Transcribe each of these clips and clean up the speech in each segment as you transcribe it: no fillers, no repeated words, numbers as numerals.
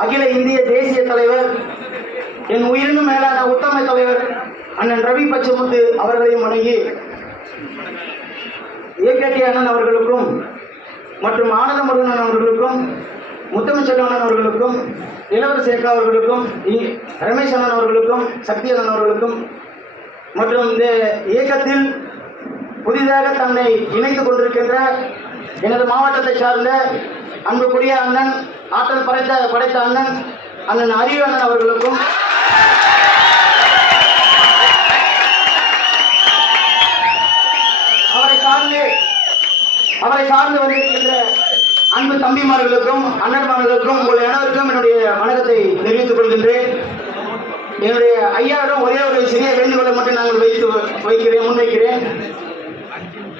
அகில இந்திய தேசிய தலைவர், என் உயிரினும் மேலான உத்தம தலைவர் அண்ணன் ரவி பச்சமுத்து அவர்களையும் வணங்கி, ஏகேடி அண்ணன் அவர்களுக்கும் மற்றும் ஆனந்த முருகன் அவர்களுக்கும், முத்தமிழ்ச்செல்வன் அவர்களுக்கும், இளவரசி அக்கா அவர்களுக்கும், ரமேஷ் அண்ணன் அவர்களுக்கும், சக்தி அண்ணன் அவர்களுக்கும் மற்றும் இந்த இயக்கத்தில் புதிதாக தன்னை இணைத்துக் கொண்டிருக்கின்ற எனது மாவட்டத்தை சார்ந்த அன்புக்குரிய அண்ணன், ஆற்றல் படைத்த அண்ணன் அண்ணன் அறிவு அண்ணன் அவர்களுக்கும், அவரை சார்ந்து வந்திருக்கின்ற அன்பு தம்பிமார்களுக்கும் அண்ணன்மார்களுக்கும் உங்கள் அனைவருக்கும் என்னுடைய வணக்கத்தை தெரிவித்துக் கொள்கின்றேன். என்னுடைய ஐயாவிடம் ஒரே ஒரு சிறிய வேண்டுகோளை மட்டும் நாங்கள் முன்வைக்கிறேன்.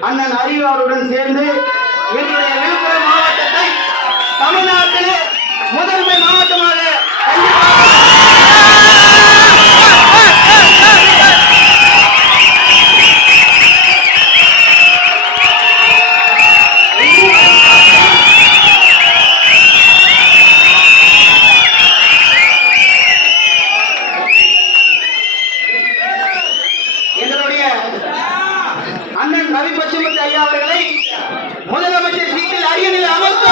அண்ணன் அறிவு அவருடன் சேர்ந்து என்னுடைய விழுப்புரம் மாவட்டத்தை தமிழ்நாட்டிலே முதன்மை மாவட்டமாக அண்ணன் ரவி பச்சமுத்து ஐயா அவர்களை முதலமைச்சர் சீட்டில் அரியணையில் அமர்த்த